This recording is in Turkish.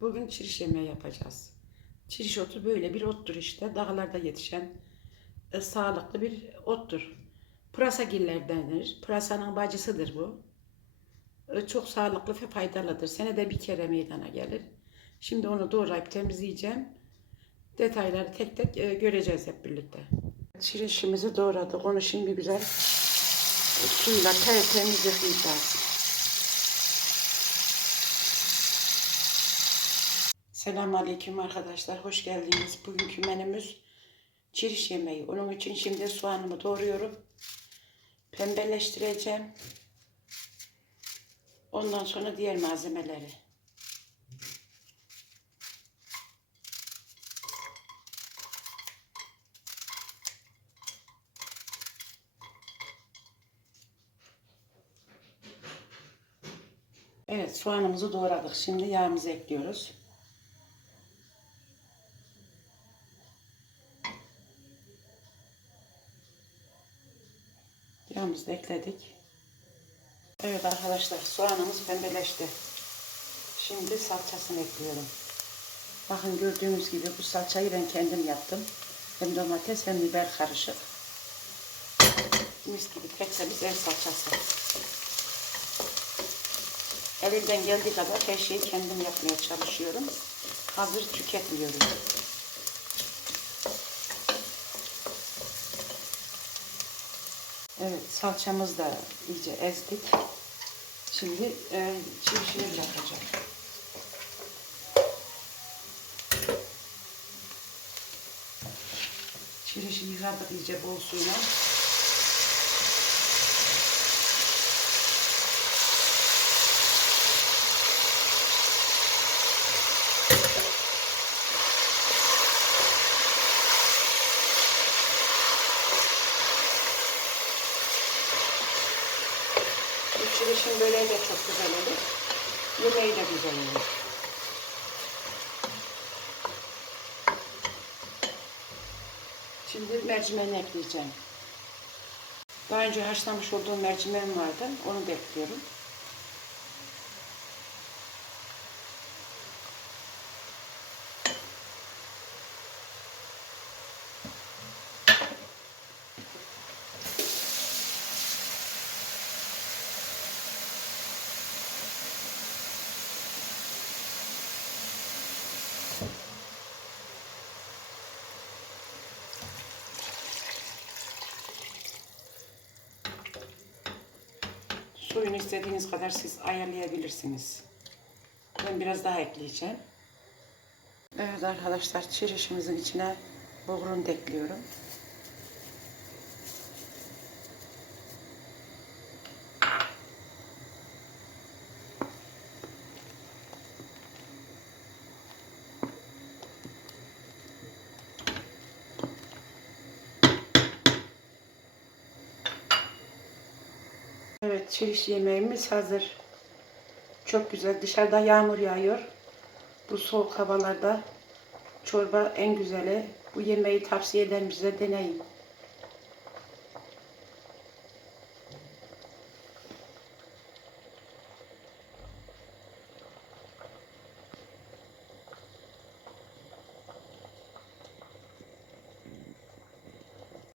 Bugün çiriş yemeği yapacağız. Çiriş otu böyle bir ottur işte. Dağlarda yetişen e, sağlıklı bir ottur. Pırasagiller denir. Pırasanın bacısıdır bu. E, çok sağlıklı ve faydalıdır. Senede bir kere meydana gelir. Şimdi onu doğrayıp temizleyeceğim. Detayları tek tek e, göreceğiz hep birlikte. Çirişimizi doğradık. Onu şimdi güzel suyla tertemiz yıkayacağız. Selamun Aleyküm arkadaşlar. Hoş geldiniz. Bugünkü menümüz çiriş yemeği. Onun için şimdi soğanımı doğruyorum. Pembeleştireceğim. Ondan sonra diğer malzemeleri. Evet soğanımızı doğradık. Şimdi yağımızı ekliyoruz. Yağımızı da ekledik. Evet arkadaşlar soğanımız pembeleşti. Şimdi salçasını ekliyorum. Bakın gördüğünüz gibi bu salçayı ben kendim yaptım. Hem domates hem biber karışık. Mis gibi tekse biz ev salçası. Elimden geldiği kadar her şeyi kendim yapmaya çalışıyorum. Hazır tüketmiyorum. Evet salçamızı da iyice ezdik. Şimdi e, çirişini yapacağım. Çirişi yıkadık iyice bol suyla. Bu çirişin böreği de çok güzel olur. Yemeği de güzel olur. Şimdi mercimeğini ekleyeceğim. Daha önce haşlamış olduğum mercimeğim vardı. Onu da ekliyorum. Suyunu istediğiniz kadar siz ayarlayabilirsiniz. Ben biraz daha ekleyeceğim. Evet arkadaşlar çirişimizin içine bulgurunu da ekliyorum. Evet, yemeğimiz hazır. Çok güzel. Dışarıda yağmur yağıyor. Bu soğuk havalarda çorba en güzeli. Bu yemeği tavsiye ederim size deneyin.